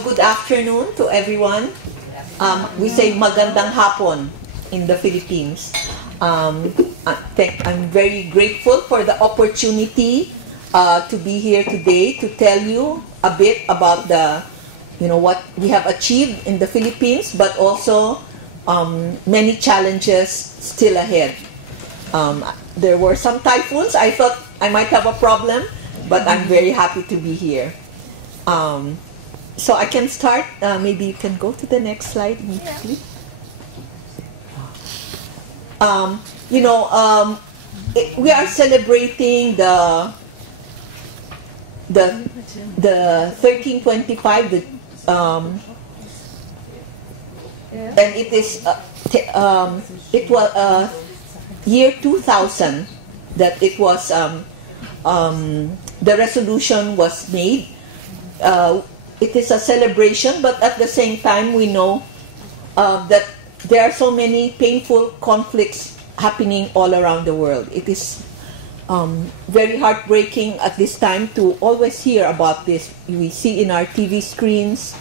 Good afternoon to everyone. We say magandang hapon in the Philippines. I'm very grateful for the opportunity to be here today to tell you a bit about what we have achieved in the Philippines, but also many challenges still ahead. There were some typhoons. I thought I might have a problem, but I'm very happy to be here. So I can start. Maybe you can go to the next slide immediately. We are celebrating the 1325. And it is it was year 2000 that it was the resolution was made. It is a celebration, but at the same time, we know that there are so many painful conflicts happening all around the world. It is very heartbreaking at this time to always hear about this. We see in our TV screens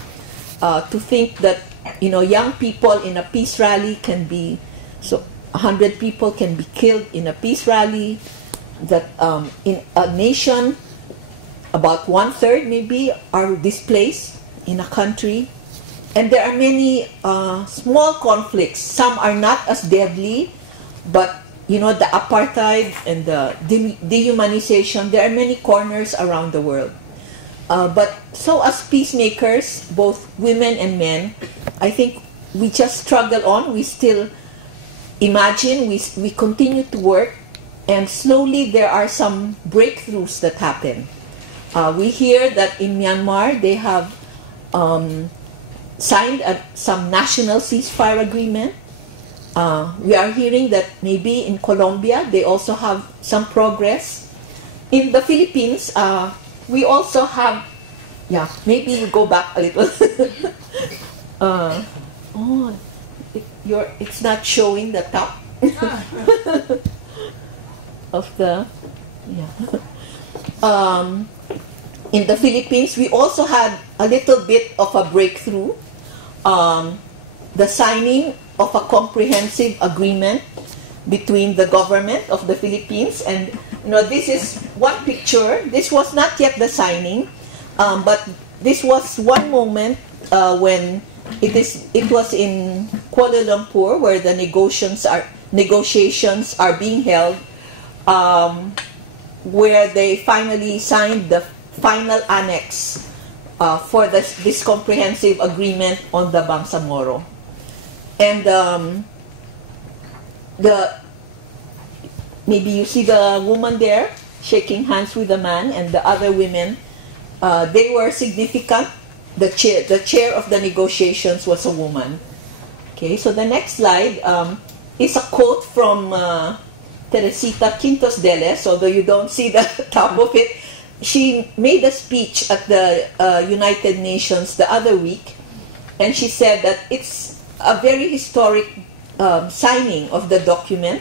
to think that young people in a peace rally can be 100 people can be killed in a peace rally. That in a nation, about 1/3 maybe are displaced in a country, and there are many small conflicts. Some are not as deadly, but the apartheid and the dehumanization. There are many corners around the world. But so as peacemakers, both women and men, I think we just struggle on. We still imagine. We continue to work, and slowly there are some breakthroughs that happen. We hear that in Myanmar they have signed some national ceasefire agreement. We are hearing that maybe in Colombia they also have some progress. In the Philippines, we also have. Yeah, maybe you go back a little. It's not showing the top of the. Yeah. In the Philippines, we also had a little bit of a breakthrough, the signing of a comprehensive agreement between the government of the Philippines. And this is one picture. This was not yet the signing, but this was one moment when it was in Kuala Lumpur where the negotiations are being held, where they finally signed the final annex for this comprehensive agreement on the Bangsamoro. And maybe you see the woman there shaking hands with the man, and the other women, they were significant. The chair of the negotiations was a woman. Okay, so the next slide is a quote from Teresita Quintos Deles, although you don't see the top of it. She made a speech at the United Nations the other week, and she said that it's a very historic signing of the document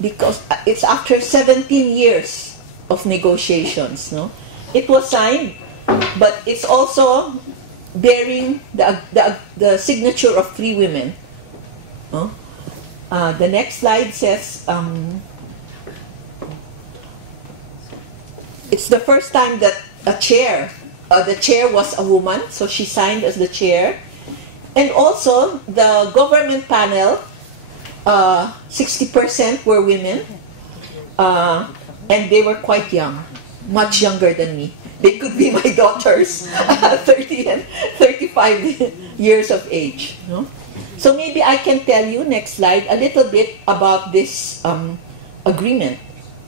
because it's after 17 years of negotiations. No, it was signed, but it's also bearing the signature of 3 women. The next slide says. It's the first time that the chair was a woman, so she signed as the chair. And also, the government panel, 60% were women, and they were quite young, much younger than me. They could be my daughters, 30 and 35 years of age. No? So maybe I can tell you, next slide, a little bit about this agreement.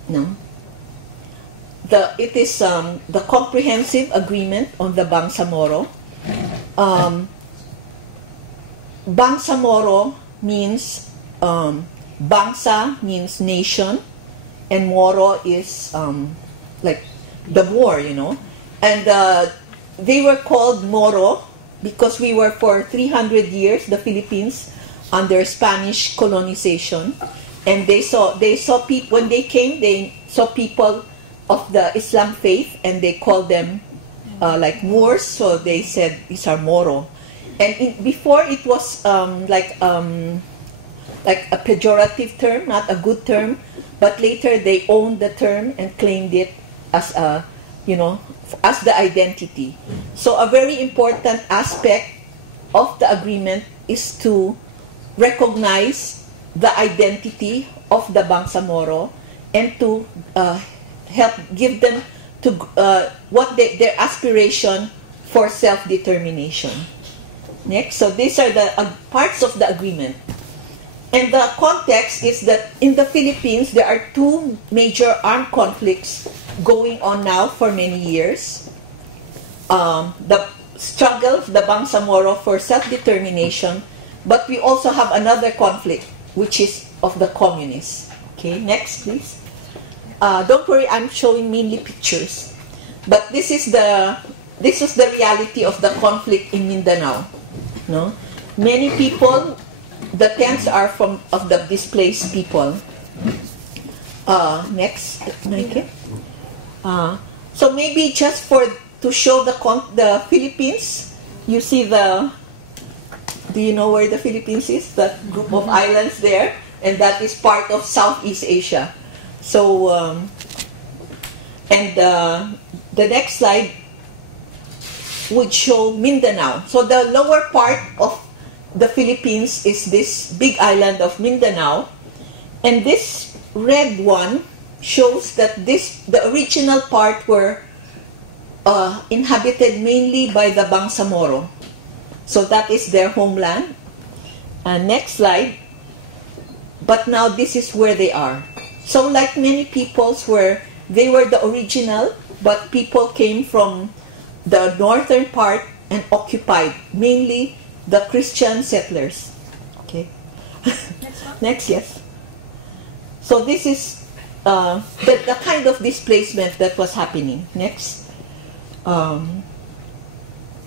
No? It is the comprehensive agreement on the Bangsamoro. Bangsamoro means Bangsa means nation, and Moro is like the war, And they were called Moro because we were for 300 years the Philippines under Spanish colonization, and they saw people when they came. They saw people of the Islam faith, and they called them like Moors, so they said these are Moro. And before it was like a pejorative term, not a good term, but later they owned the term and claimed it as a, as the identity. So a very important aspect of the agreement is to recognize the identity of the Bangsamoro and to help give them to their aspiration for self-determination. Next, so these are the parts of the agreement. And the context is that in the Philippines, there are two major armed conflicts going on now for many years. The struggle of the Bangsamoro for self-determination, but we also have another conflict, which is of the communists. Okay, next, please. Don't worry, I'm showing mainly pictures. But this is the reality of the conflict in Mindanao. No? Many people, the tents are of the displaced people. Next, Nike. So maybe just to show the Philippines, you see do you know where the Philippines is? That group of islands there, and that is part of Southeast Asia. So, the next slide would show Mindanao. So the lower part of the Philippines is this big island of Mindanao, and this red one shows that the original part were inhabited mainly by the Bangsamoro. So that is their homeland. Next slide. But now this is where they are. So like many peoples where they were the original, but people came from the northern part and occupied, mainly the Christian settlers. Okay. Next, yes. So this is the kind of displacement that was happening. Next.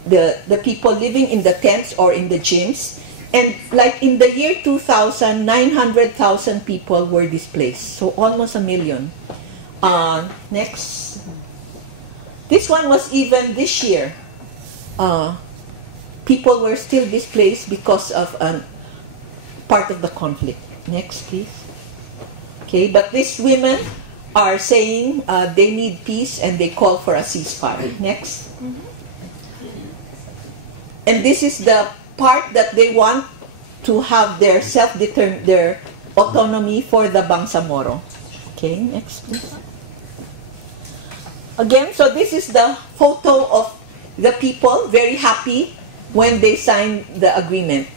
The people living in the tents or in the gyms. And like in the year 2000, 900,000 people were displaced. So almost 1 million. Next. This one was even this year. People were still displaced because of part of the conflict. Next, please. Okay, but these women are saying they need peace and they call for a ceasefire. Next. And this is the part that they want to have their their autonomy for the Bangsamoro. Okay, next please. Again, so this is the photo of the people very happy when they signed the agreement.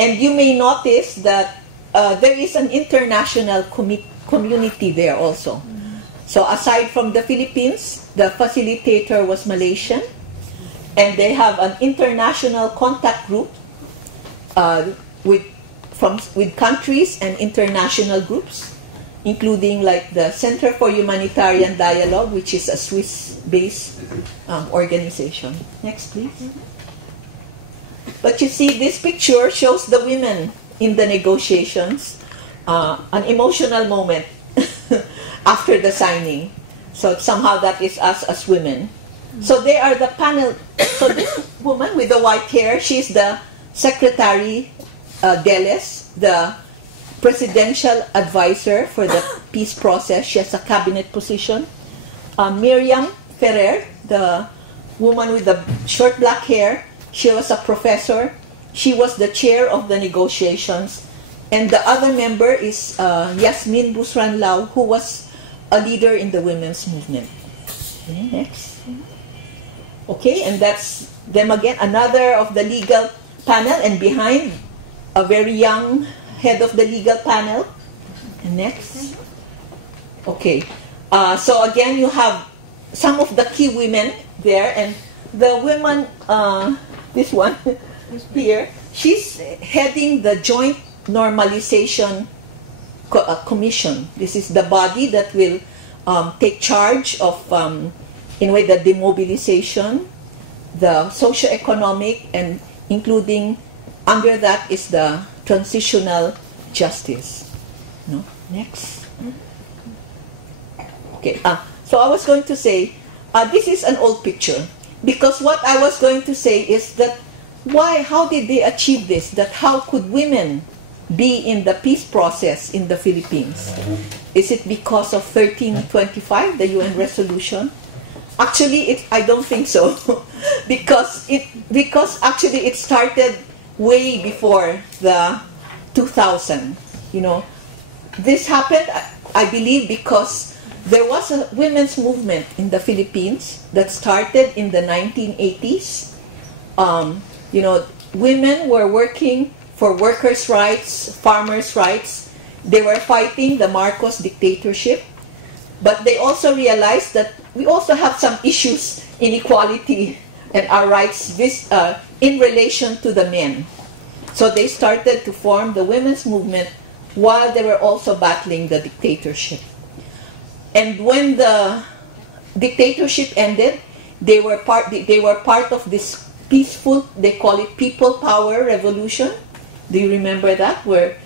And you may notice that there is an international community there also. So aside from the Philippines, the facilitator was Malaysian. And they have an international contact group with countries and international groups, including like the Center for Humanitarian Dialogue, which is a Swiss-based organization. Next, please. But you see, this picture shows the women in the negotiations, an emotional moment after the signing. So somehow that is us as women. So they are the panel. So this woman with the white hair, she's the Secretary Deles, the presidential advisor for the peace process. She has a cabinet position. Miriam Ferrer, the woman with the short black hair, she was a professor. She was the chair of the negotiations. And the other member is Yasmin Busran Lau, who was a leader in the women's movement. Okay, next. Okay, and that's them again, another of the legal panel, and behind, a very young head of the legal panel. And next. Okay, so again, you have some of the key women there, and the women, this one here, she's heading the Joint Normalization Commission. This is the body that will take charge of in a way the demobilization, the socio-economic, and including under that is the transitional justice. No? Next. Okay. So I was going to say, this is an old picture. Because what I was going to say is that how did they achieve this? That how could women be in the peace process in the Philippines? Is it because of 1325, the UN resolution? Actually, I don't think so. because actually it started way before the 2000. This happened, I believe, because there was a women's movement in the Philippines that started in the 1980s. Women were working for workers' rights, farmers' rights. They were fighting the Marcos dictatorship. But they also realized that we also have some issues, inequality and our rights in relation to the men. So they started to form the women's movement while they were also battling the dictatorship. And when the dictatorship ended, they were part of this peaceful, they call it people power revolution. Do you remember that? Where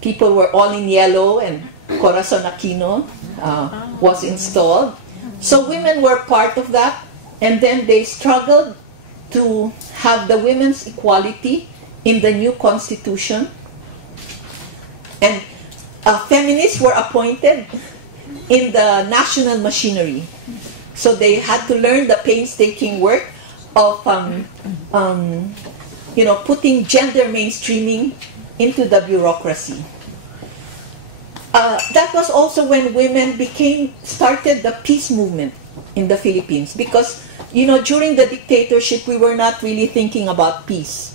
people were all in yellow and Corazon Aquino was installed. So women were part of that, and then they struggled to have the women's equality in the new constitution. And feminists were appointed in the national machinery. So they had to learn the painstaking work of putting gender mainstreaming into the bureaucracy. That was also when women started the peace movement in the Philippines, because during the dictatorship we were not really thinking about peace.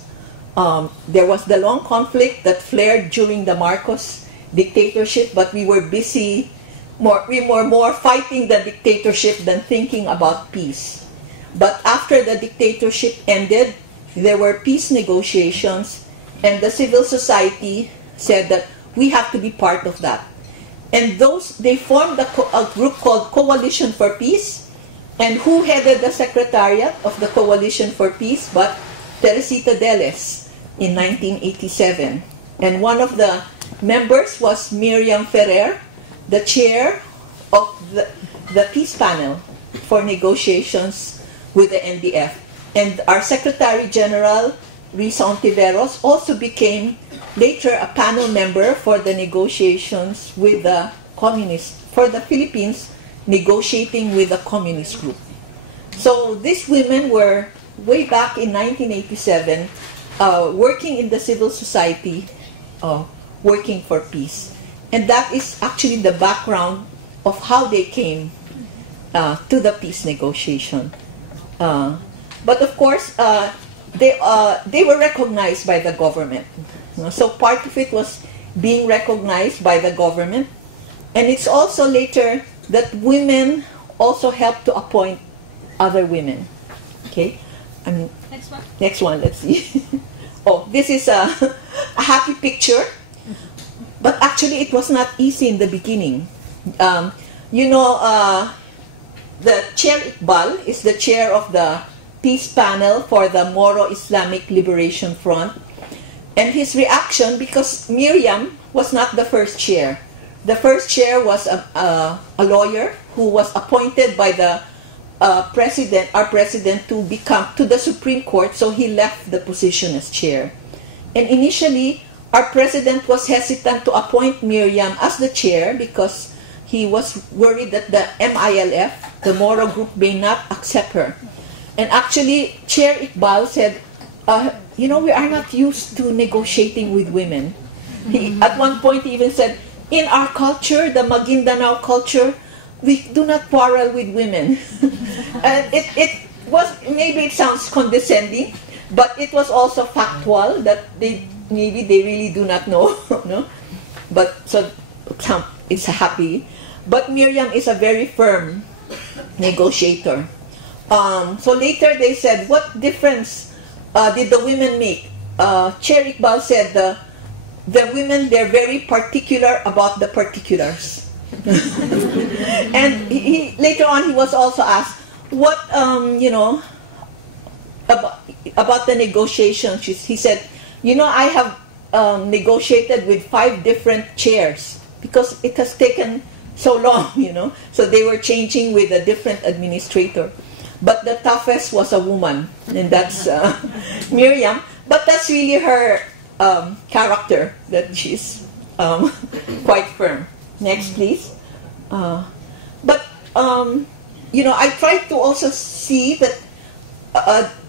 There was the long conflict that flared during the Marcos dictatorship, but we were more fighting the dictatorship than thinking about peace. But after the dictatorship ended, there were peace negotiations, and the civil society said that we have to be part of that. And they formed a group called Coalition for Peace. And who headed the secretariat of the Coalition for Peace but Teresita Deles in 1987. And one of the members was Miriam Ferrer, the chair of the peace panel for negotiations with the NDF. And our Secretary General, Risa Ontiveros, also became later a panel member for the negotiations with the communists, for the Philippines negotiating with the communist group. So these women were, way back in 1987, working in the civil society, working for peace. And that is actually the background of how they came to the peace negotiation. But of course, they were recognized by the government. So part of it was being recognized by the government. And it's also later that women also helped to appoint other women. Okay? Next one, let's see. Oh, this is a happy picture. But actually, it was not easy in the beginning. The Chair Iqbal is the chair of the peace panel for the Moro Islamic Liberation Front. And his reaction, because Miriam was not the first chair. The first chair was a lawyer who was appointed by the our president, to the Supreme Court, so he left the position as chair. And initially, our president was hesitant to appoint Miriam as the chair because he was worried that the MILF, the Moro group, may not accept her. And actually, Chair Iqbal said, we are not used to negotiating with women. At one point, he even said, in our culture, the Maguindanao culture, we do not quarrel with women. And it was, maybe it sounds condescending, but it was also factual that maybe they really do not know. No? But so it's happy. But Miriam is a very firm negotiator. So later they said, what difference did the women make? Chair Iqbal said the women, they're very particular about the particulars. And later on he was also asked, what, about the negotiations. He said, I have negotiated with 5 different chairs because it has taken so long, So they were changing with a different administrator. but the toughest was a woman, and that's Miriam. But that's really her character, that she's quite firm. Next, please. But I tried to also see that,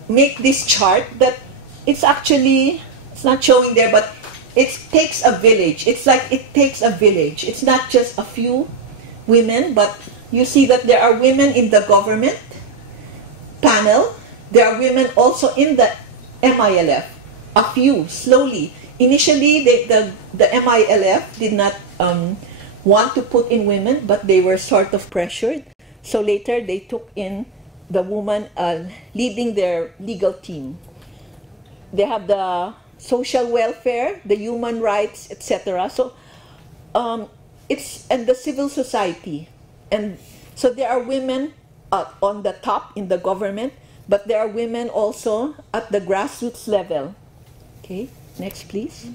make this chart that it's not showing there, but it takes a village. It's like it takes a village. It's not just a few women, but you see that there are women in the government panel. There are women also in the MILF. A few, slowly. Initially, the MILF did not want to put in women, but they were sort of pressured. So later, they took in the woman leading their legal team. They have the social welfare, the human rights, etc. So it's and the civil society, and so there are women on the top in the government, but there are women also at the grassroots level. Okay, next please.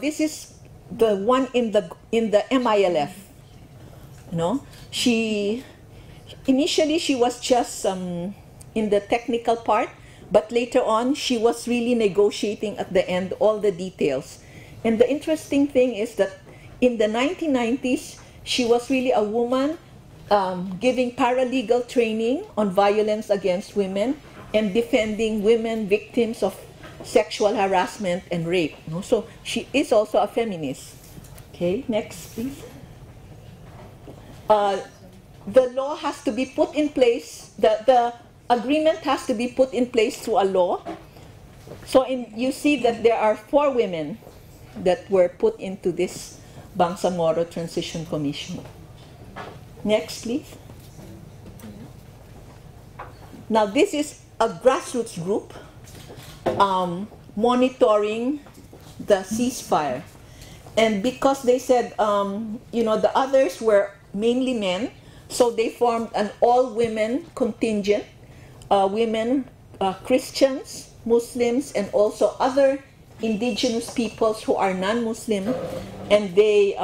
This is the one in the MILF. Initially she was just in the technical part, but later on she was really negotiating at the end all the details. And the interesting thing is that in the 1990s she was really a woman giving paralegal training on violence against women and defending women victims of sexual harassment and rape. So she is also a feminist. Okay, next please. The law has to be put in place, the agreement has to be put in place through a law. So you see that there are 4 women that were put into this Bangsamoro Transition Commission. Next, please. Now, this is a grassroots group monitoring the ceasefire. And because they said, the others were mainly men, so they formed an all-women contingent, women, Christians, Muslims, and also other indigenous peoples who are non-Muslim, and they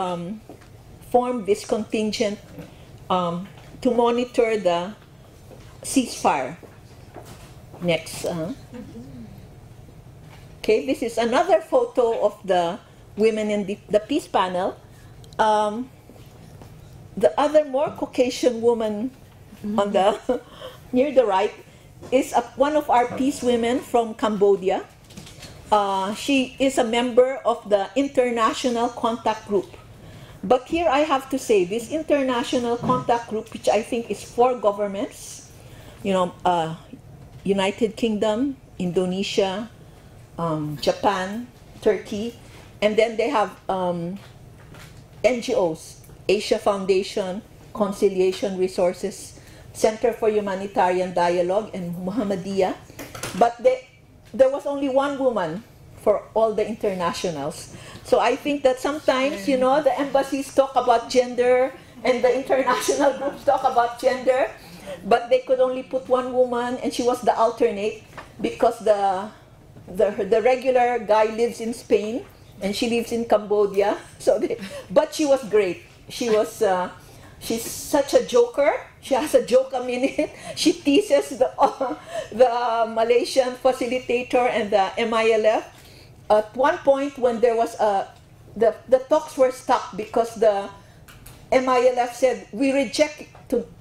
formed this contingent to monitor the ceasefire. Next. Okay, this is another photo of the women in the peace panel. The other more Caucasian woman on the near the right is one of our peace women from Cambodia. She is a member of the International Contact Group. But here I have to say, this International Contact Group, which I think is 4 governments, United Kingdom, Indonesia, Japan, Turkey, and then they have NGOs, Asia Foundation, Conciliation Resources, Center for Humanitarian Dialogue, and Muhammadiyah. But there was only one woman for all the internationals. So I think that sometimes, the embassies talk about gender and the international groups talk about gender, but they could only put one woman, and she was the alternate because the regular guy lives in Spain and she lives in Cambodia. But she was great. She's such a joker. She has a joke a minute. She teases the Malaysian facilitator and the MILF. At one point, when there was the talks were stuck because the MILF said,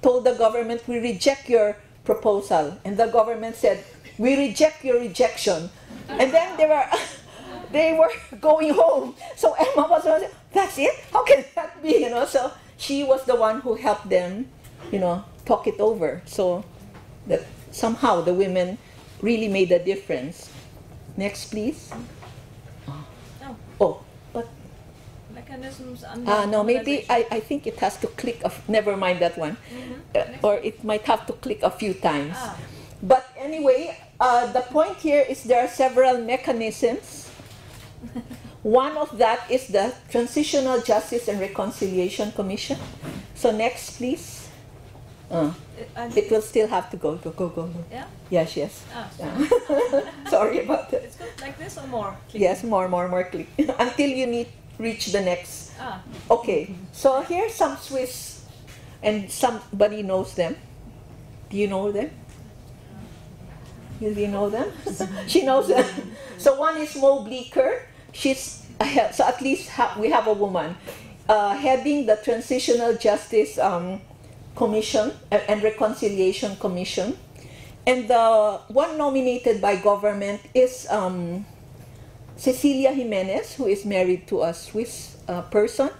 told the government, we reject your proposal. And the government said, we reject your rejection. And then they were going home. So Emma was saying, that's it? How can that be? So she was the one who helped them, talk it over. So that somehow the women really made a difference. Next, please. But mechanisms. no, maybe I think it has to click. Never mind that one, or it might have to click a few times. But anyway, the point here is there are several mechanisms. One of that is the Transitional Justice and Reconciliation Commission. So next, please. It will still have to go. Yeah? Yes. Yeah. Sorry about that. It's good like this or more? Click. Yes, more click. Until you reach the next. Okay, so here's some Swiss, and somebody knows them. Do you know them? Do you know them? She knows them. So one is Mo Bleeker. She's so at least we have a woman heading the Transitional Justice Commission and Reconciliation Commission. And the one nominated by government is Cecilia Jimenez, who is married to a Swiss person.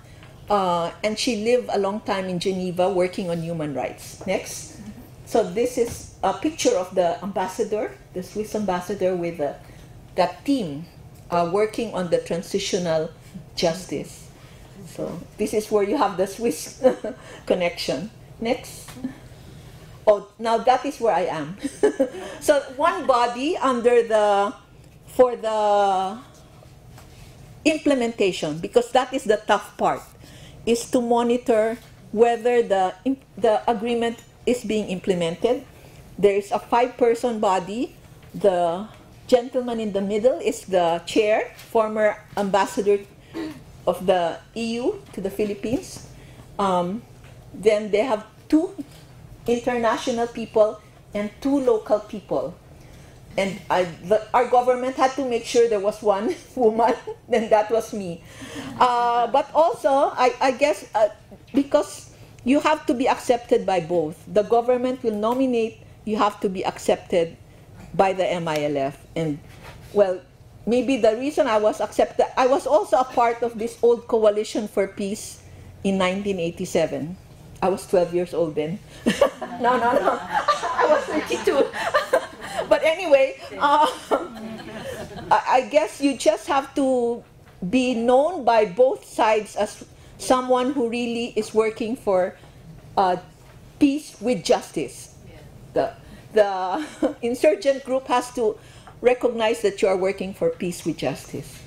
And she lived a long time in Geneva working on human rights. Next. So this is a picture of the ambassador, the Swiss ambassador with that team working on the transitional justice. So this is where you have the Swiss connection. Next. Oh, now that is where I am. So one body for the implementation, because that is the tough part, is to monitor whether the agreement is being implemented. There is a 5-person body. The gentleman in the middle is the chair, former ambassador of the EU to the Philippines. Then they have 2 international people and 2 local people. And our government had to make sure there was one woman, and that was me. But also, I guess, because you have to be accepted by both. The government will nominate, you have to be accepted by the MILF. And, well, maybe the reason I was accepted, I was also a part of this old Coalition for Peace in 1987. I was 12 years old then. No. I was 32. But anyway, I guess you just have to be known by both sides as someone who really is working for peace with justice. The insurgent group has to recognize that you are working for peace with justice.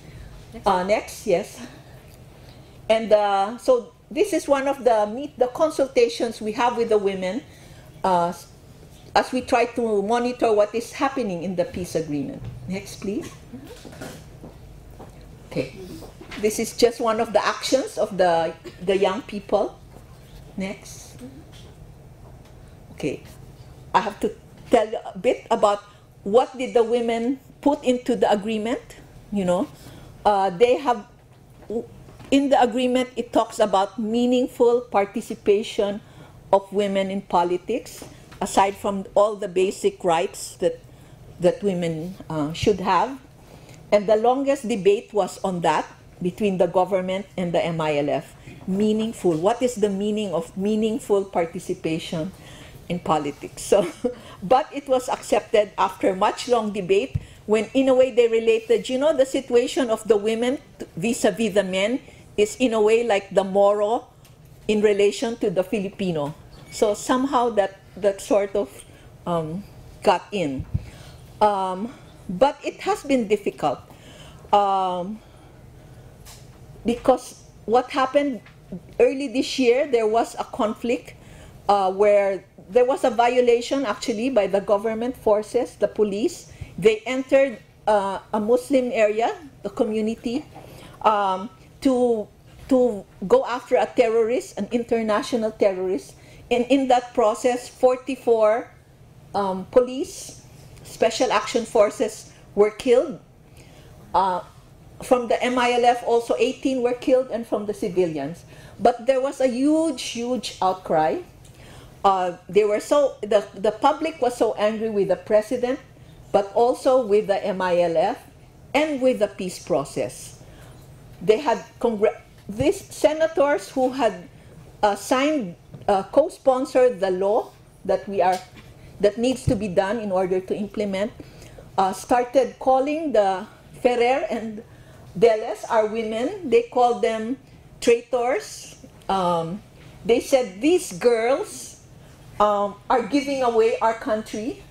Next, yes. And so this is one of the consultations we have with the women as we try to monitor what is happening in the peace agreement. Next, please. Okay. This is just one of the actions of the young people. Next. Okay. I have to tell you a bit about what did the women put into the agreement. You know, they have, in the agreement, it talks about meaningful participation of women in politics, aside from all the basic rights that women should have. And the longest debate was on that between the government and the MILF. Meaningful. What is the meaning of meaningful participation in politics? So, but it was accepted after much long debate when in a way they related, you know, the situation of the women vis-a-vis the men is in a way like the Moro in relation to the Filipino. So somehow that sort of got in. But it has been difficult because what happened early this year, there was a conflict where there was a violation actually by the government forces, the police. They entered a Muslim area, the community, to go after a terrorist, an international terrorist. And in that process, 44 police, special action forces were killed. From the MILF, also 18 were killed, and from the civilians. But there was a huge outcry. The public was so angry with the president, but also with the MILF and with the peace process. They had these senators who had signed, co-sponsored the law that needs to be done in order to implement, started calling the Ferrer and Deles, our women. They called them traitors. They said these girls are giving away our country.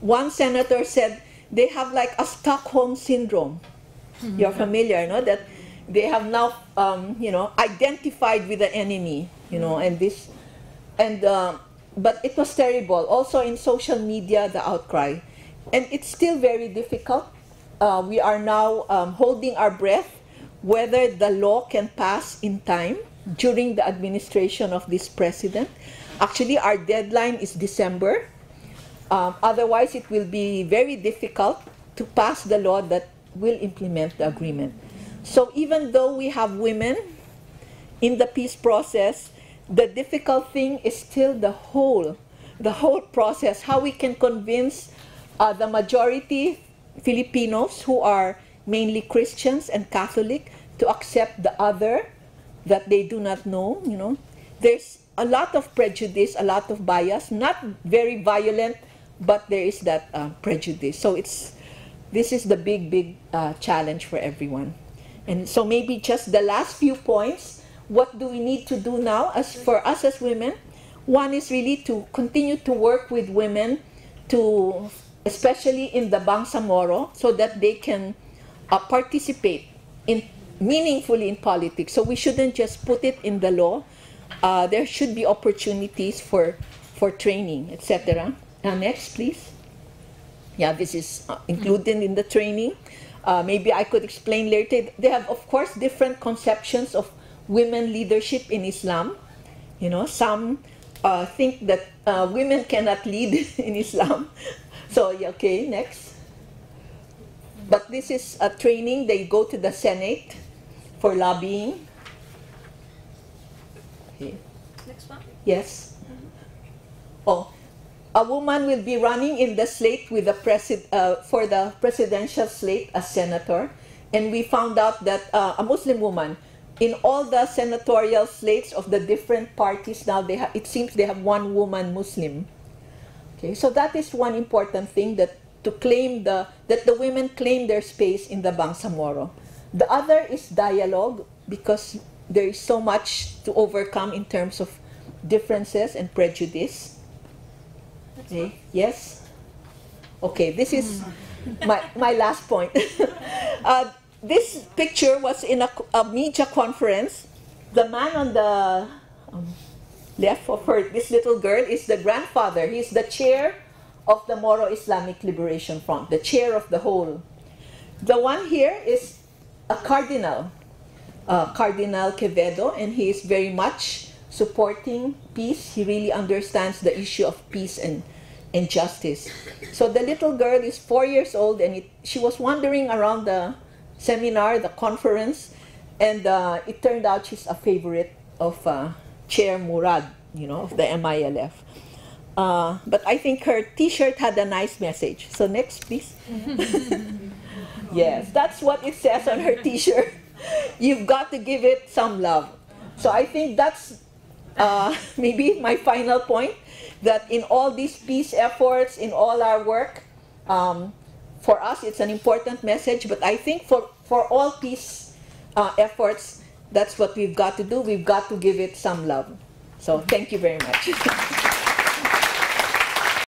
One senator said they have like a Stockholm syndrome. Mm-hmm. You're familiar, no? That they have now, identified with the enemy, but it was terrible. Also in social media, the outcry. And it's still very difficult. We are now holding our breath whether the law can pass in time during the administration of this president. Actually, our deadline is December. Otherwise, it will be very difficult to pass the law that will implement the agreement. So even though we have women in the peace process, the difficult thing is still the whole process, how we can convince the majority Filipinos who are mainly Christians and Catholic to accept the other that they do not know. There's a lot of prejudice, a lot of bias, not very violent, but there is that prejudice. So this is the big challenge for everyone. And so maybe just the last few points, what do we need to do now for us as women? One is really to continue to work with women, especially in the Bangsamoro, so that they can participate meaningfully in politics. So we shouldn't just put it in the law. There should be opportunities for training, etc. Next, please. Yeah, this is included in the training. Maybe I could explain later. They have, of course, different conceptions of women leadership in Islam. Some think that women cannot lead in Islam. So, okay, next. But this is a training. They go to the Senate for lobbying. Okay. Next one. Yes. Oh, a woman will be running in the slate with for the presidential slate as senator, and we found out that a Muslim woman in all the senatorial slates of the different parties now it seems they have one woman Muslim. Okay, so that is one important thing, that the women claim their space in the Bangsamoro. The other is dialogue, because there is so much to overcome in terms of differences and prejudice. Okay. Yes? Okay, this is my last point. This picture was in a media conference. The man on the left of her, this little girl, is the grandfather. He's the chair of the Moro Islamic Liberation Front, the chair of the whole. The one here is a cardinal, Cardinal Quevedo, and he is very much supporting peace. He really understands the issue of peace and justice. So the little girl is 4 years old, and she was wandering around the seminar, the conference, and it turned out she's a favorite of Chair Murad, of the MILF. But I think her T-shirt had a nice message. So next, please. Yes, that's what it says on her T-shirt. You've got to give it some love. So I think that's maybe my final point, that in all these peace efforts, in all our work, for us it's an important message, but I think for all peace efforts, that's what we've got to do. We've got to give it some love. So thank you very much.